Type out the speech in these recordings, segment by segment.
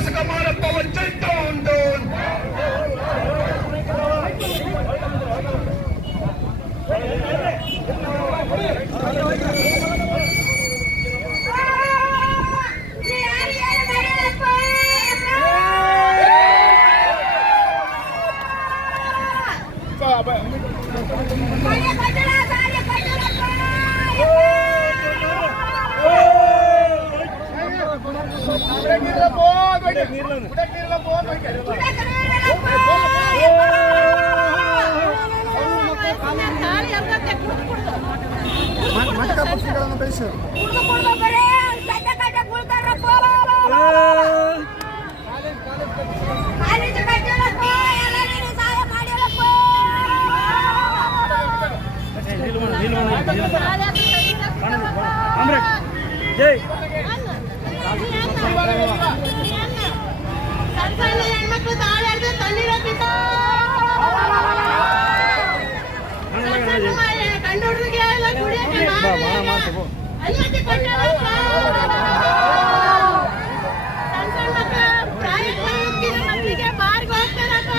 ಶಾಸಕ ಮಾರಪ್ಪ ವಂಚಿತ ಉಂಟು ಮಟಕ ಪಕ್ಷಿಗಳನ್ನು ಬೆಳೆಸಿ ಜೈ ಹೆಣ್ಮಕ್ಳು ತಾಳೆ ಹಿಡ್ದು ತಣ್ಣೀರ ಗಂಡು ಹುಡುಗಿಗೆ ಎಲ್ಲ ಕುಡಿಯಕ್ಕೆ ಅನುಮತಿ ಕೊಟ್ಟರಪ್ಪ ಸಣ್ಣ ಸಣ್ಣ ಮಕ್ಕಳು ಪ್ರಾಯಕ್ಕೆ ಹೋಗ್ತಿರೋ ಮಕ್ಕಳಿಗೆ ಬಾರ್ಗೆ ಹೋಗ್ತಾರಪ್ಪ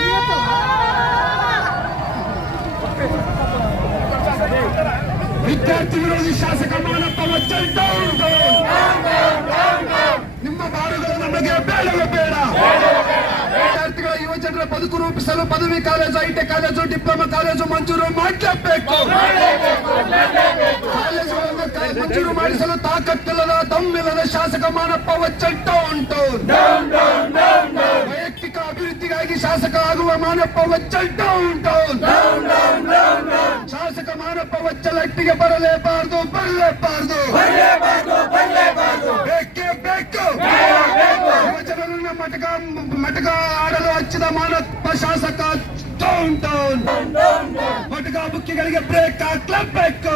ವಿದ್ಯಾರ್ಥಿ ವಿರೋಧಿ ಶಾಸಕ ಮಾನಪ್ಪ ವಂಚಿತ ಉಂಟು ನಿಮ್ಮ ಬಾರುಗಳು ನಮಗೆ ಬೇಡವೇ ಬೇಡ ವಿದ್ಯಾರ್ಥಿಗಳ ಯುವಜನರ ಬದುಕು ರೂಪಿಸಲು ಪದವಿ college IT college diploma college ಮಂಜೂರು ಮಾಡಲೇಬೇಕು ಕಾಲೇಜುಗಳನ್ನು ಕ- ಮಂಜೂರು ಮಾಡಿಸಲು ತಾಕತ್ತಿಲ್ಲದ ದಮ್ಮಿಲ್ಲದ ಶಾಸಕ ಮಾನಪ್ಪ ವಂಚಿತ ಉಂಟು ವೈಯಕ್ತಿಕ ಅಭಿವೃದ್ಧಿಗಾಗಿ ಶಾಸಕ ಆಗುವ ಮಾನಪ್ಪ ವಂಚಿತ ಉಂಟು ಶಾಸಕ ಮಾನಪ್ಪ ಒಚ್ಚಲಟ್ಟಿಗೆ ಬರಲೇಬಾರದು ಬರಲೇಬಾರದು ಬೇಕೇ ಬೇಕು ಯುವಜನರನ್ನ ಮಟಕ ಮಟಕ ಆಡಲು ಹಚ್ಚಿದ ಮಾನಪ್ಪ ಶಾಸಕ ಡೌನ್ ಡೌನ್ ಮಟಕ ಬುಕ್ಕಿಗಳಿಗೆ ಬ್ರೇಕ್ ಹಾಕ್ಲೇಬೇಕು.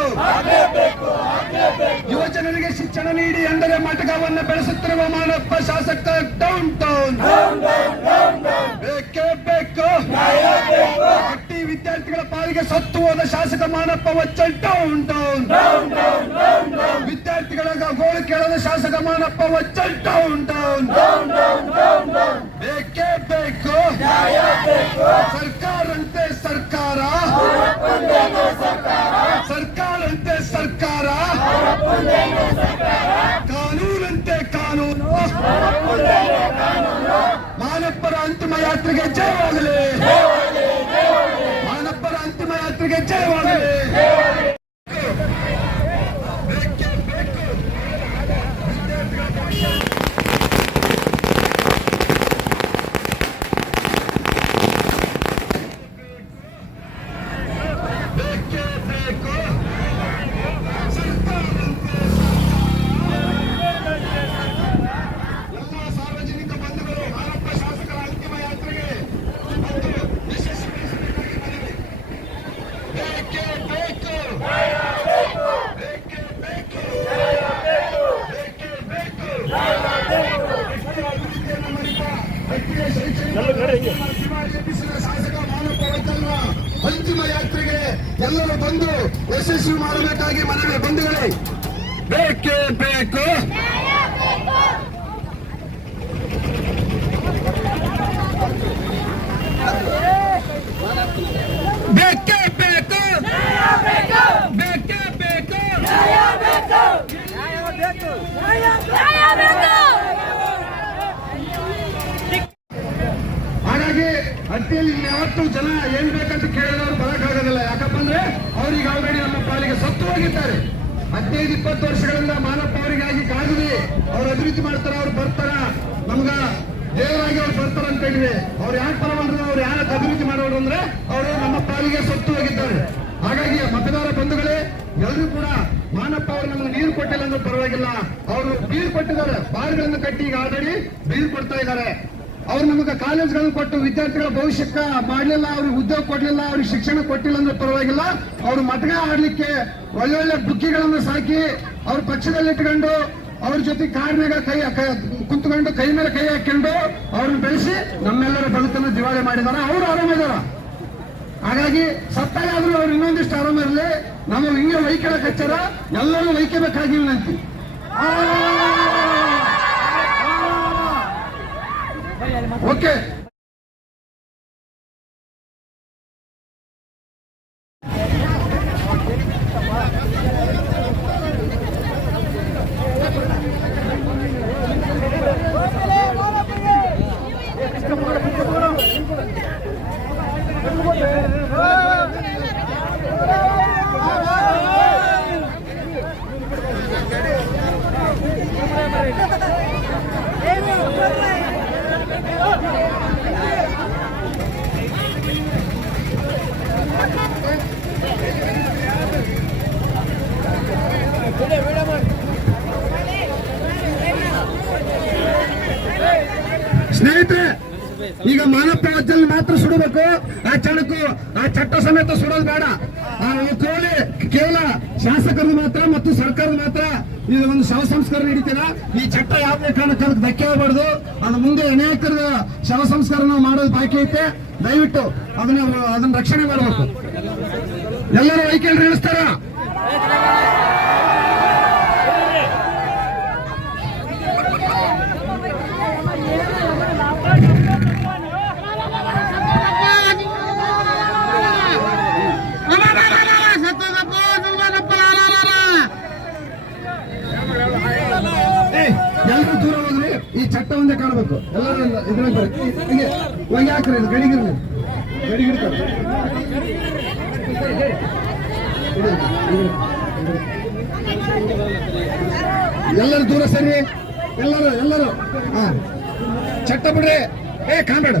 ಯುವಜನರಿಗೆ ಶಿಕ್ಷಣ ನೀಡಿ ಎಂದರೆ ಮಟಕವನ್ನು ಬೆಳೆಸುತ್ತಿರುವ ಮಾನಪ್ಪ ಶಾಸಕ ಡೌನ್ ಡೌನ್ ಬೇಕೇ ಬೇಕು. ಹಟ್ಟಿ ವಿದ್ಯಾರ್ಥಿಗಳ ಪಾಲಿಗೆ ಸತ್ತು ಹೋದ ಶಾಸಕ ಮಾನಪ್ಪ ವಚ್ಚಲ್ ಡೌನ್ ಡೌನ್ ವಿದ್ಯಾರ್ಥಿಗಳ ಗೋಳು ಕೇಳದ ಶಾಸಕ ಮಾನಪ್ಪ ವಚ್ಚಲ್ ಡೌನ್ ಡೌನ್ ಬೇಕು ಸರ್ಕಾರಂತೆ ಸರ್ಕಾರ. ಸರ್ಕಾರಂತೆ ಸರ್ಕಾರ. ಕಾನೂನಂತೆ ಕಾನೂನು. ಮಾನಪ್ಪರ ಅಂತಿಮ ಯಾತ್ರೆಗೆ ಜಯವಾಗಲಿ. ಮಾನಪ್ಪರ ಅಂತಿಮ ಯಾತ್ರೆಗೆ ಜಯವಾಗಲಿ ಬೇಕೇ ಬೇಕು. ಬೇಕೇ ಬೇಕು. ಸರ್ಕಾರಂತೆ ಎಲ್ಲ ಸಾರ್ವಜನಿಕ ಬಂಧುಗಳು ಮಾನಪ್ಪ ಶಾಸಕರ ಅಂತಿಮ ಯಾತ್ರೆಗೆ ಬಂದು ಯಶಸ್ವಿಗೊಳಿಸಬೇಕಾಗಿ ಮನವಿ. ಬೇಕೇ ಬೇಕು ಬೇಕೇ ಬೇಕು ಬೇಕೇ ಬೇಕು ವ್ಯಕ್ತಿಯ ಅಭಿವೃದ್ಧಿಯನ್ನು ಮರೆತ ವ್ಯಕ್ತಿಯ ಶೈಕ್ಷಣಿಕ ಶಿವಾಜಿ ಎಬ್ಬಿಸಿದ ಶಾಸಕ ಮಾನಪ್ಪ ವಜ್ಜಲ್ವ ಅಂತಿಮ ಯಾತ್ರೆಗೆ ಎಲ್ಲರೂ ಬಂದು ಯಶಸ್ವಿ ಮಾಡಬೇಕಾಗಿ ಮನವಿ ಬಂಧುಗಳೇ. ಬೇಕೇ ಬೇಕು. ಬೇಕೇ ಬೇಕು. ಬೇಕೇ ಬೇಕು. ಹಾಗಾಗಿ ಹಟ್ಟಿಯಲ್ಲಿ ಯಾವತ್ತು ಜನ ಏನ್ ಬೇಕಂತ ಕೇಳಿದ್ರು ಅವ್ರಿಗೆ ಆಲ್ರೆಡಿ ನಮ್ಮ ಪಾಲಿಗೆ ಸತ್ತು ಹೋಗಿದ್ದಾರೆ ಹದಿನೈದು, ಇಪ್ಪತ್ತು ವರ್ಷಗಳಿಂದ ಮಾನಪ್ಪ ಅವರಿಗಾಗಿ ಕಾದಿದೆ. ಅವ್ರು ಅಭಿವೃದ್ಧಿ ಮಾಡ್ತಾರ, ಅವ್ರು ಬರ್ತಾರ? ನಮ್ಗ ದೇವರಾಗಿ ಅವ್ರು ಬರ್ತಾರ ಅಂತ ಹೇಳಿವಿ. ಅವ್ರು ಯಾಕೆ ಪರವಂದ್ರೆ, ಅವ್ರು ಯಾರ ಅಭಿವೃದ್ಧಿ ಮಾಡೋರು ಅಂದ್ರೆ ಅವರು ನಮ್ಮ ಪಾಲಿಗೆ ಸತ್ತು ಹೋಗಿದ್ದಾರೆ ಹಾಗಾಗಿ ಮತದಾರ ಬಂಧುಗಳೇ ಎಲ್ಲರೂ ಕೂಡ ಮಾನಪ್ಪ ಅವರು ನಮ್ಗೆ ನೀರು ಕೊಟ್ಟಿಲ್ಲ ಅಂದ್ರೆ ಪರವಾಗಿಲ್ಲ. ಅವರು ಬೀರ್ ಕೊಟ್ಟಿದ್ದಾರೆ ಬಾರ್ಗಳನ್ನು ಕಟ್ಟಿ ಈಗ ಆಲ್ರೆಡಿ ಬೀರ್ ಕೊಡ್ತಾ ಇದ್ದಾರೆ. ಅವ್ರು ನಮಗೆ ಕಾಲೇಜ್ಗಳನ್ನು ಕೊಟ್ಟು ವಿದ್ಯಾರ್ಥಿಗಳ ಭವಿಷ್ಯಕ್ಕೆ ಮಾಡಲಿಲ್ಲ, ಅವ್ರಿಗೆ ಉದ್ಯೋಗ ಕೊಡಲಿಲ್ಲ, ಅವ್ರಿಗೆ ಶಿಕ್ಷಣ ಕೊಟ್ಟಿಲ್ಲ ಅಂದ್ರೆ ಪರವಾಗಿಲ್ಲ. ಅವ್ರು ಮತಗ ಆಡ್ಲಿಕ್ಕೆ ಒಳ್ಳೊಳ್ಳೆ ಬುಕ್ಕಿಗಳನ್ನು ಸಾಕಿ ಅವ್ರ ಪಕ್ಷದಲ್ಲಿ ಇಟ್ಕೊಂಡು ಅವ್ರ ಜೊತೆ ಕಾರ್ನಾಗ ಕೈ ಕುಂತ್ಕೊಂಡು ಕೈ ಮೇಲೆ ಕೈ ಹಾಕೊಂಡು ಅವ್ರನ್ನ ಬೆಳೆಸಿ ನಮ್ಮೆಲ್ಲರ ಬದುಕನ್ನು ದಿವಾಳಿ ಮಾಡಿದಾರ ಅವ್ರು ಆರಾಮಿದಾರ. ಹಾಗಾಗಿ ಸತ್ತಾಗಾದ್ರೂ ಅವ್ರು ಇನ್ನೊಂದಿಷ್ಟು ಆರಾಮ ಇರಲಿ. ನಮ್ಮ ಹಿಂಗೆ ವೈಕಲ ಕಚ್ಚಾರ, ಎಲ್ಲರೂ ವೈಕಬೇಕಾಗಿಲ್ಲ ಅಂತೀವಿ. okay ಸುಡೋದು ಬೇಡ. ಕೋಲಿ ಕೇವಲ ಶಾಸಕರು ಮಾತ್ರ ಮತ್ತು ಸರ್ಕಾರದ ಮಾತ್ರ ಇದು ಒಂದು ಶವ ಸಂಸ್ಕಾರ ನಡೀತೀರ ಈ ಚಟ್ಟ ಯಾವುದೇ ಕಾರಣಕ್ಕೆ ಧಕ್ಕೆ ಆಗಬಾರ್ದು. ಅದು ಮುಂದೆ ಅನೇಕರ ಶವ ಸಂಸ್ಕಾರನ ಮಾಡೋದು ಬಾಕಿ ಐತೆ. ದಯವಿಟ್ಟು ಅದನ್ನ ಅದನ್ನ ರಕ್ಷಣೆ ಮಾಡಬೇಕು. ಎಲ್ಲರೂ ವೈಕಲ್ ಇಳಿಸ್ತಾರ ಎಲ್ಲರೂ ದೂರ ಹೋಗ್ರಿ ಈ ಚಟ್ಟ ಒಂದೇ ಕಾಣಬೇಕು. ಎಲ್ಲರೂ ಬರ್ರಿ. ಹಿಂಗೆ ಹಾಕ್ರಿ, ಇದು ಗಡಿಗಿರ್ಲಿ ಗಡಿ ಎಲ್ಲರೂ ದೂರ ಸರಿ? ಎಲ್ಲರೂ ಎಲ್ಲರೂ. ಹಾ. ಚಟ್ಟ ಬಿಡ್ರಿ. ಏ, ಕಾಂಬೇಡ.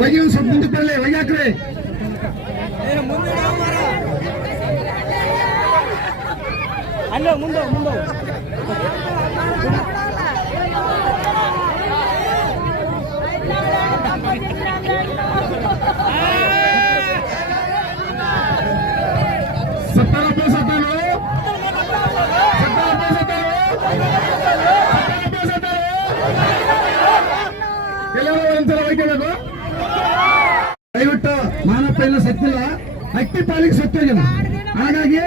ಒಯ್ಯ ಒಂದ್ ಸ್ವಲ್ಪ ಮುಂದಕ್ಕೆ ಬರಲಿ. ಒಯ್ಯ ಮುಂದೆ ಮುಂದೆ ಸತ್ತಾನು ಎಲ್ಲರೂ ದಯವಿಟ್ಟು ಮಾನಪ್ಪ ಇಲ್ಲ ಸತ್ತಿಲ್ಲ. ಅಟ್ಟಿ ಪಾಲಿಗೆ ಸತ್ತೋಗಿಲ್ಲ ಹಾಗಾಗಿ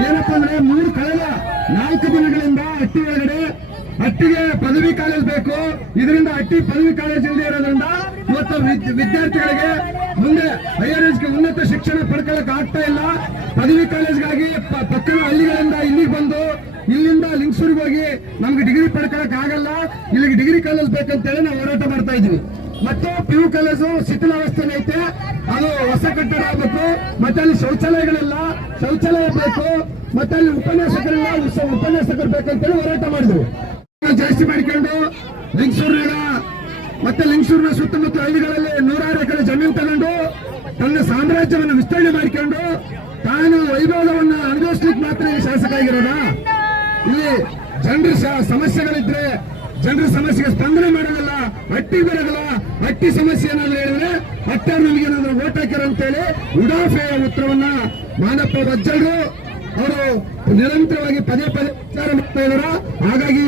ಏನಪ್ಪಾ ಅಂದ್ರೆ ಮೂರು ಕಳೆದ ನಾಲ್ಕು ದಿನಗಳಿಂದ ಹಟ್ಟಿ ಒಳಗಡೆ ಹಟ್ಟಿಗೆ ಪದವಿ ಕಾಲೇಜ್ ಬೇಕು. ಇದರಿಂದ ಅಟ್ಟಿ ಪದವಿ ಕಾಲೇಜ್ ಇಲ್ಲದೆ ಇರೋದ್ರಿಂದ ಇವತ್ತು ವಿದ್- ವಿದ್ಯಾರ್ಥಿಗಳಿಗೆ ಮುಂದೆ ಹೈಯರ್ ಎಜುಕೆ ಉನ್ನತ ಶಿಕ್ಷಣ ಪಡ್ಕೊಳಕ್ ಆಗ್ತಾ ಇಲ್ಲ. ಪದವಿ ಕಾಲೇಜ್ಗಾಗಿ ಪಕ್ಕದ ಹಳ್ಳಿಗಳಿಂದ ಇಲ್ಲಿಗೆ ಬಂದು ಇಲ್ಲಿಂದ ಲಿಂಗಸೂರಿಗೆ ಹೋಗಿ ನಮ್ಗೆ ಡಿಗ್ರಿ ಪಡ್ಕೊಳಕ್ ಆಗಲ್ಲ. ಇಲ್ಲಿಗೆ ಡಿಗ್ರಿ ಕಾಲೇಜ್ ಬೇಕಂತೇಳಿ ನಾವು ಹೋರಾಟ ಮಾಡ್ತಾ ಇದೀವಿ ಮತ್ತು ಪಿ ಯು ಕಾಲೇಜು ಶಿಥಿಲಾವಸ್ಥೆನೇ ಐತೆ. ಅದು ಹೊಸ ಕಟ್ಟಡ ಆಗ್ಬೇಕು. ಮತ್ತೆ ಅಲ್ಲಿ ಶೌಚಾಲಯಗಳಿಲ್ಲ ಶೌಚಾಲಯ ಬೇಕು. ಮತ್ತೆ ಅಲ್ಲಿ ಉಪನ್ಯಾಸಕರಿಲ್ಲ ಉಪನ್ಯಾಸಕರು ಬೇಕಂತೇಳಿ ಹೋರಾಟ ಮಾಡಿದ್ರು ಜಾಸ್ತಿ ಮಾಡಿಕೊಂಡು ಲಿಂಗಸೂರಿನ ಮತ್ತೆ ಲಿಂಗಸೂರಿನ ಸುತ್ತಮುತ್ತ ಹಳ್ಳಿಗಳಲ್ಲಿ ನೂರಾರು ಎಕರೆ ಜಮೀನು ತಗೊಂಡು ತನ್ನ ಸಾಮ್ರಾಜ್ಯವನ್ನು ವಿಸ್ತರಣೆ ಮಾಡಿಕೊಂಡು ತಾನು ವೈಭವವನ್ನು ಅನುಭವಿಸ್ಲಿಕ್ಕೆ ಮಾತ್ರ ಈ ಶಾಸಕ ಆಗಿರೋದ? ಇಲ್ಲಿ ಜನರ ಸಮಸ್ಯೆಗಳಿದ್ರೆ ಜನರ ಸಮಸ್ಯೆಗೆ ಸ್ಪಂದನೆ ಮಾಡೋದಿಲ್ಲ. ಹಟ್ಟಿ ಬರೋದಿಲ್ಲ ಹಟ್ಟಿ ಸಮಸ್ಯೆ ಏನಾದ್ರು ಹೇಳಿದ್ರೆ ನಮಗೆ ಏನಾದ್ರು ಓಟ್ ಹಾಕ್ಯಾರ ಅಂತೇಳಿ ಉಡಾಫೆಯ ಉತ್ತರವನ್ನ ಮಾನಪ್ಪ ಬಜ್ಜರು ಅವರು ನಿರಂತರವಾಗಿ ಪದೇ ಪದೇ ವಿಚಾರ ಮಾಡ್ತಾ ಇದಾರ. ಹಾಗಾಗಿ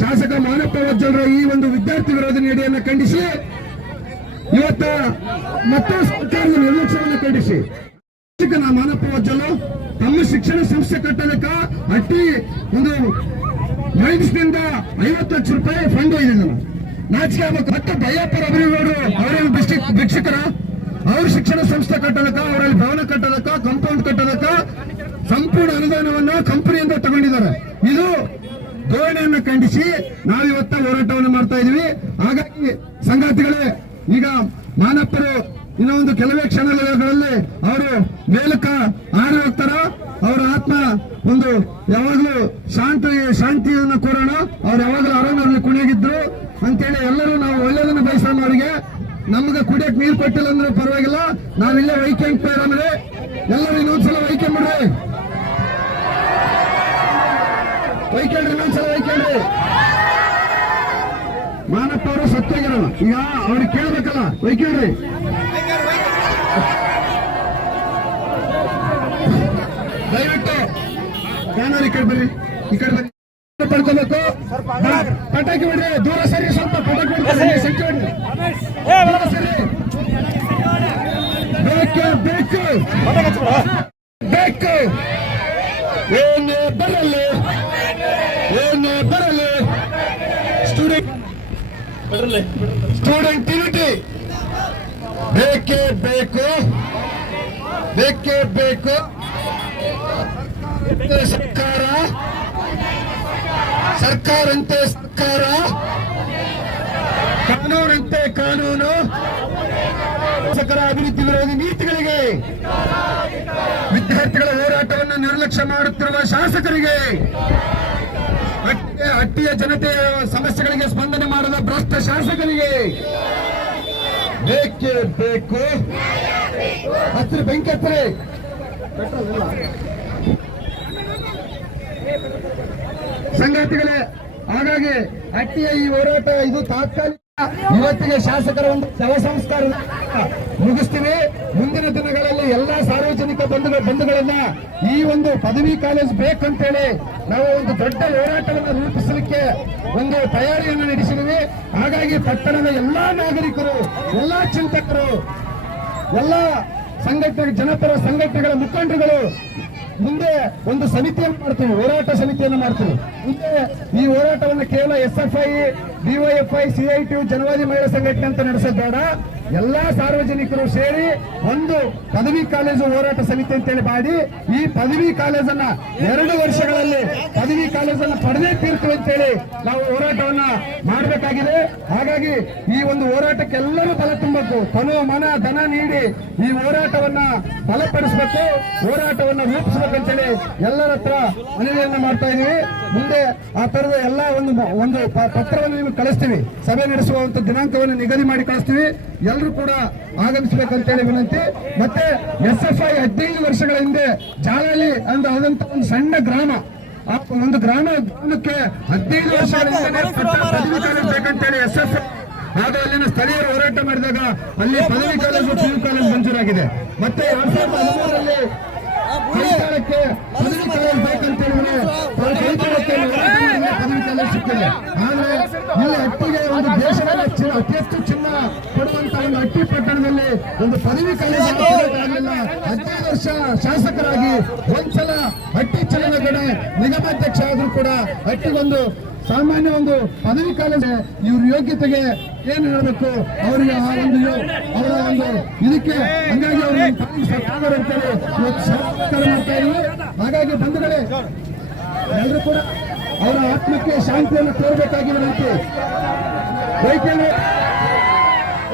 ಶಾಸಕ ಮಾನಪ್ಪ ವಜ್ಜಲ್ರ ಈ ಒಂದು ವಿದ್ಯಾರ್ಥಿ ವಿರೋಧಿ ನಡೆಯನ್ನು ಖಂಡಿಸಿ, ಇವತ್ತ ಮತ್ತೆ ಸರ್ಕಾರದ ನಿರ್ಲಕ್ಷ್ಯವನ್ನು ಖಂಡಿಸಿ. ಮಾನಪ್ಪ ವಜ್ಜಲು ತಮ್ಮ ಶಿಕ್ಷಣ ಸಂಸ್ಥೆ ಕಟ್ಟೋದಕ್ಕ ಅಟ್ಟಿ ಒಂದು ಮೈನ್ಸ್ನಿಂದ ಐವತ್ತು ಲಕ್ಷ ರೂಪಾಯಿ ಫಂಡ್ ಒಯ್ದಿದ್ದಾನೆ ನಾಚಿಕೆ ಮತ್ತು ಮತ್ತೆ ದಯ್ಯಪ್ಪರ ಅಭಿನವರು ಅವರೇನು ಡಿಸ್ಟಿಕ್ ಭಿಕ್ಷಕರ? ಅವ್ರ ಶಿಕ್ಷಣ ಸಂಸ್ಥೆ ಕಟ್ಟೋದಕ್ಕ, ಅವರಲ್ಲಿ ಭವನ ಕಟ್ಟೋದಕ್ಕ ಕಾಂಪೌಂಡ್ ಕಟ್ಟೋದಕ್ಕ ಸಂಪೂರ್ಣ ಅನುದಾನವನ್ನ ಕಂಪನಿಯಿಂದ ತಗೊಂಡಿದ್ದಾರೆ. ಇದು ಧೋರಣೆಯನ್ನು ಖಂಡಿಸಿ ನಾವಿವತ್ತ ಹೋರಾಟವನ್ನು ಮಾಡ್ತಾ ಇದೀವಿ. ಹಾಗಾಗಿ ಸಂಗಾತಿಗಳೇ, ಈಗ ಮಾನಪ್ಪರು ಇನ್ನೊಂದು ಕೆಲವೇ ಕ್ಷಣಗಳಲ್ಲಿ ಅವರು ಮೇಲಕ್ಕ ಹಾರಿ ಹೋಗ್ತಾರ. ಅವರ ಆತ್ಮ ಒಂದು ಯಾವಾಗಲೂ ಶಾಂತಿ ಶಾಂತಿಯನ್ನು ಕೋರೋಣ ಅವ್ರು ಯಾವಾಗಲೂ ಆರಾಮಲ್ಲಿ ಕುಣಿಯಾಗಿದ್ರು ಅಂತೇಳಿ ಎಲ್ಲರೂ ನಾವು ಒಳ್ಳೇದನ್ನು ಬಯಸೋಣ ಅವರಿಗೆ ನಮ್ಗೆ ಕುಡಿಯಕ್ ನೀರು ಕೊಟ್ಟಿಲ್ಲ ಅಂದ್ರೆ ಪರವಾಗಿಲ್ಲ. ನಾವಿಲ್ಲೇ ವೈಕ್ಯಾಂಪ್ ಇರೋಮ್ರಿ ಎಲ್ಲರೂ ಇನ್ನೊಂದ್ಸಲ ವೈಕ್ಯಾಂಬಿಡ್ರಿ ವೈಕೇಳ್ರಿ ಇನ್ನೊಂದ್ಸಲ ವೈಕೇಳ್ರಿ ಮಾನಪ್ಪ ಅವರು ಸತ್ತೋಗಿರೋ ಈಗ ಅವ್ರಿಗೆ ಕೇಳ್ಬೇಕಲ್ಲ ವೈಕೇಳ್ರಿ ದಯವಿಟ್ಟು ಯಾರು ಈ ಕಡೆ ಬರ್ರಿ, ಈ ಕಡೆ ಬರ್ರಿ. ಪಡ್ಕೋಬೇಕು. ಪಟಾಕಿ ಬಿಡ್ರಿ ದೂರ ಸರಿ ಸ್ವಲ್ಪ ಪಟಾಕಿ ಬಿಡ್ರಿ ಸಂಖ್ಯೆ ಬೇಕು ಬೇಕು. ಬೇಕು. ಏ ಏನೇ ಬರಲಿ. Student student unity. ಬೇಕೇ ಬೇಕು. ಬೇಕೇ ಬೇಕು. ಸರ್ಕಾರ. ಸರ್ಕಾರಂತೆ ಸರ್ಕಾರ ಕಾನೂನಂತೆ ಕಾನೂನು ಶಿಕ್ಷಕರ ಅಭಿವೃದ್ಧಿ ವಿರೋಧಿ ನೀತಿಗಳಿಗೆ ವಿದ್ಯಾರ್ಥಿಗಳ ಹೋರಾಟವನ್ನು ನಿರ್ಲಕ್ಷ್ಯ ಮಾಡುತ್ತಿರುವ ಶಾಸಕರಿಗೆ ಹಟ್ಟಿಯ ಜನತೆಯ ಸಮಸ್ಯೆಗಳಿಗೆ ಸ್ಪಂದನೆ ಮಾಡದ ಭ್ರಷ್ಟ ಶಾಸಕರಿಗೆ ಬೇಕೇ ಬೇಕು. ಹಸಿರು ಬೆಂಕಿ ಹತ್ತಿರ. ಸಂಗಾತಿಗಳೇ ಹಾಗಾಗಿ ಅಟ್ಟಿಯ ಈ ಹೋರಾಟ ಇದು ತಾತ್ಕಾಲಿಕ. ಇವತ್ತಿಗೆ ಶಾಸಕರ ಒಂದು ಶವ ಸಂಸ್ಕಾರ ಮುಗಿಸ್ತೀವಿ. ಮುಂದಿನ ದಿನಗಳಲ್ಲಿ ಎಲ್ಲಾ ಸಾರ್ವಜನಿಕ ಬಂಧುಗಳ ಬಂಧುಗಳನ್ನ ಈ ಒಂದು ಪದವಿ ಕಾಲೇಜ್ ಬೇಕಂತೇಳಿ ನಾವು ಒಂದು ದೊಡ್ಡ ಹೋರಾಟವನ್ನು ರೂಪಿಸಲಿಕ್ಕೆ ಒಂದು ತಯಾರಿಯನ್ನು ನಡೆಸಿದ್ವಿ ಹಾಗಾಗಿ ಪಟ್ಟಣದ ಎಲ್ಲಾ ನಾಗರಿಕರು, ಎಲ್ಲಾ ಚಿಂತಕರು, ಎಲ್ಲಾ ಸಂಘಟನೆ ಜನಪರ ಸಂಘಟನೆಗಳ ಮುಖಂಡರುಗಳು ಮುಂದೆ ಒಂದು ಸಮಿತಿಯನ್ನು ಮಾಡ್ತೀವಿ, ಹೋರಾಟ ಸಮಿತಿಯನ್ನು ಮಾಡ್ತೀವಿ. ಮುಂದೆ ಈ ಹೋರಾಟವನ್ನು ಕೇವಲ S F I DYFI CIT Janavadi Mahila Sanghatane ಅಂತ ನಡೆಸೋದು ಬೇಡ. ಎಲ್ಲಾ ಸಾರ್ವಜನಿಕರು ಸೇರಿ ಒಂದು ಪದವಿ ಕಾಲೇಜು ಹೋರಾಟ ಸಮಿತಿ ಅಂತೇಳಿ ಮಾಡಿ, ಈ ಪದವಿ ಕಾಲೇಜನ್ನ ಎರಡು ವರ್ಷಗಳಲ್ಲಿ ಪದವಿ ಕಾಲೇಜನ್ನ ಪಡೆದೇ ತೀರ್ತು ಅಂತೇಳಿ ನಾವು ಹೋರಾಟವನ್ನ ಮಾಡಬೇಕಾಗಿದೆ. ಹಾಗಾಗಿ ಈ ಒಂದು ಹೋರಾಟಕ್ಕೆ ಎಲ್ಲರೂ ಬಲ ತುಂಬಬೇಕು. ತನು ಮನ, ಧನ ನೀಡಿ ಈ ಹೋರಾಟವನ್ನ ಬಲಪಡಿಸಬೇಕು, ಹೋರಾಟವನ್ನ ರೂಪಿಸಬೇಕಂತೇಳಿ ಎಲ್ಲರ ಹತ್ರ ಮನವಿಯನ್ನ ಮಾಡ್ತಾ ಇದೀವಿ. ಮುಂದೆ ಆ ತರದ ಎಲ್ಲ ಒಂದು ಒಂದು ಪತ್ರವನ್ನು ನಿಮಗೆ ಕಳಿಸ್ತೀವಿ. ಸಭೆ ನಡೆಸುವಂತ ದಿನಾಂಕವನ್ನು ನಿಗದಿ ಮಾಡಿ ಕಳಿಸ್ತೀವಿ. ಎಲ್ಲರೂ ಕೂಡ ಆಗಮಿಸಬೇಕಂತೇಳಿ ವಿನಂತಿ. ಮತ್ತೆ ಎಸ್ ಎಫ್ ಐ ಹದಿನೈದು ವರ್ಷಗಳ ಹಿಂದೆ ಜಾಲಹಳ್ಳಿ ಅಂತ ಆದಂತ ಒಂದು ಸಣ್ಣ ಗ್ರಾಮ. ಆ ಒಂದು ಗ್ರಾಮ ಗ್ರಾಮಕ್ಕೆ ಹದಿನೈದು ಕಾಲೇಜ್ ಬೇಕಂತೇಳಿ ಎಸ್ ಎಫ್ ಆದ್ರೆ ಅಲ್ಲಿನ ಸ್ಥಳೀಯರು ಹೋರಾಟ ಮಾಡಿದಾಗ ಅಲ್ಲಿ ಪದವಿ ಕಾಲೇಜು ಪಿ ಯು ಕಾಲೇಜ್ ಮಂಜೂರಾಗಿದೆ. ಮತ್ತೆ ಎರಡ್ ಸಾವಿರದ ಹದಿಮೂರರಲ್ಲಿ ಕೈತಾಳಕ್ಕೆ ಪದವಿ ಕಾಲೇಜು ಬೇಕಂತ ಹೇಳಿದ್ರೆ ಕೈತಾಳಕ್ಕೆ ಪದವಿ ಕಾಲೇಜ್ ಸಿಕ್ಕಿದೆ. ಆದ್ರೆ ಇಲ್ಲಿ ಅಟ್ಟಿಗೆ ಒಂದು ದೇಶವನ್ನ ಅತಿ ಹೆಚ್ಚು ಕೊಡುವಂತ ಒಂದು ಅಟ್ಟಿ ಪಟ್ಟಣದಲ್ಲಿ ಒಂದು ಪದವಿ ಕಾಲೇಜು ಹದಿನೈದು ವರ್ಷ ಶಾಸಕರಾಗಿ ಒಂದ್ಸಲ ಅಟ್ಟಿ ಚಲನಗಡೆ ನಿಗಮಾಧ್ಯಕ್ಷ ಆದ್ರೂ ಕೂಡ ಅಟ್ಟಿಗೊಂದು ಸಾಮಾನ್ಯ ಒಂದು ಪದವಿ ಕಾಲೇಜ್. ಇವ್ರ ಯೋಗ್ಯತೆಗೆ ಏನ್ ಹೇಳಬೇಕು? ಅವರಿಗೆ ಆ ಒಂದು ಅವರ ಒಂದು ಇದಕ್ಕೆ ಹಂಗಾಗಿ ಅವರು ಅಂತೇಳಿ ಇವತ್ತು ಮಾಡ್ತಾ ಹಾಗಾಗಿ ಬಂಧುಗಳೇ ಎಲ್ಲರೂ ಕೂಡ ಅವರ ಆತ್ಮಕ್ಕೆ ಶಾಂತಿಯನ್ನು ತೋರಬೇಕಾಗಿ ವಿನಂತಿ. ವೈದ್ಯರು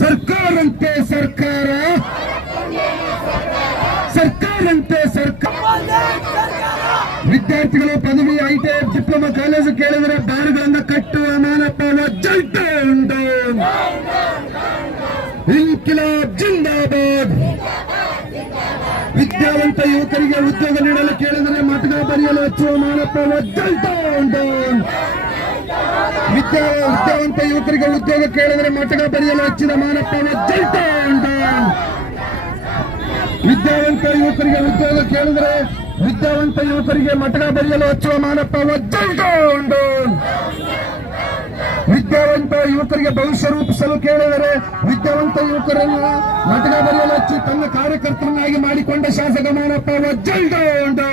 ಸರ್ಕಾರಂತೆ ಸರ್ಕಾರ ಸರ್ಕಾರಂತೆ ಸರ್ಕಾರ ವಿದ್ಯಾರ್ಥಿಗಳು ಪದವಿ ಐಟಿ ಕಾಲೇಜು ಕೇಳಿದರೆ ಬಾರುಗಳನ್ನ ಕಟ್ಟುವ ಮಾನಪ್ಪನ ಜಲ್ಟ ಉಂಟು. ಇನ್ಕಿಲಾಬ್ ಜಿಂದಾಬಾದ್. ವಿದ್ಯಾವಂತ ಯುವಕರಿಗೆ ಉದ್ಯೋಗ ನೀಡಲು ಕೇಳಿದರೆ ಮತಗ ಬರೆಯಲು ಹಚ್ಚುವ ಮಾನಪ್ಪ ಜಲ್ಟ ಉಂಟು. ವಿದ್ಯಾ, ವಿದ್ಯಾವಂತ ಯುವಕರಿಗೆ ಉದ್ಯೋಗ ಕೇಳಿದರೆ ಮತಗ ಬರೆಯಲು ಹಚ್ಚಿದ ಮಾನಪ್ಪ ಜಲ್ಟ ಉಂಟು. ವಿದ್ಯಾವಂತ ಯುವಕರಿಗೆ ಉದ್ಯೋಗ ಕೇಳಿದರೆ ವಿದ್ಯಾವಂತ ಯುವಕರಿಗೆ ಮಠಗ ಬರೆಯಲು ಹಚ್ಚುವ ಮಾನಪ್ಪ ಉಂಟು ವಿದ್ಯಾವಂತ ಯುವಕರಿಗೆ ಭವಿಷ್ಯ ರೂಪಿಸಲು ಕೇಳಿದರೆ ವಿದ್ಯಾವಂತ ಯುವಕರನ್ನು ಮಠಗ ಬರೆಯಲು ಹಚ್ಚಿ ತನ್ನ ಕಾರ್ಯಕರ್ತರನ್ನಾಗಿ ಮಾಡಿಕೊಂಡ ಶಾಸಕ ಮಾನಪ್ಪ ಉಂಟು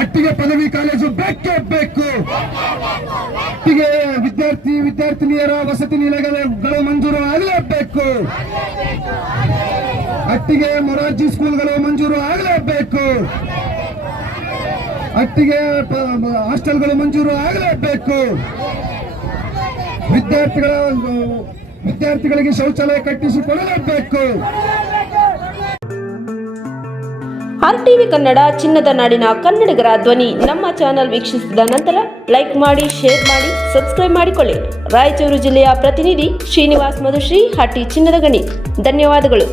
ಅಟ್ಟಿಗೆ ಪದವಿ ಕಾಲೇಜು ಬೇಕೇ ಬೇಕು. ಅಟ್ಟಿಗೆ ವಿದ್ಯಾರ್ಥಿ ವಿದ್ಯಾರ್ಥಿನಿಯರ ವಸತಿ ನಿಲಯಗಳು ಮಂಜೂರು ಆಗಲೇಬೇಕು ಅಟ್ಟಿಗೆ ಮೊರಾರ್ಜಿ ಸ್ಕೂಲ್ಗಳು ಮಂಜೂರು ಆಗಲೇಬೇಕು. ಅಟ್ಟಿಗೆ ಹಾಸ್ಟೆಲ್ಗಳು ಮಂಜೂರು ಆಗಲೇಬೇಕು. ವಿದ್ಯಾರ್ಥಿಗಳ, ವಿದ್ಯಾರ್ಥಿಗಳಿಗೆ ಶೌಚಾಲಯ ಕಟ್ಟಿಸಿಕೊಡಲೇಬೇಕು. ಆರ್ ಟಿವಿ ಕನ್ನಡ, ಚಿನ್ನದ ನಾಡಿನ ಕನ್ನಡಿಗರ ಧ್ವನಿ. ನಮ್ಮ ಚಾನೆಲ್ ವೀಕ್ಷಿಸಿದ ನಂತರ ಲೈಕ್ ಮಾಡಿ, ಶೇರ್ ಮಾಡಿ, ಸಬ್ಸ್ಕ್ರೈಬ್ ಮಾಡಿಕೊಳ್ಳಿ. ರಾಯಚೂರು ಜಿಲ್ಲೆಯ ಪ್ರತಿನಿಧಿ ಶ್ರೀನಿವಾಸ್ ಮಧುಶ್ರೀ ಹಟ್ಟಿ ಚಿನ್ನದ ಗಣಿ. ಧನ್ಯವಾದಗಳು.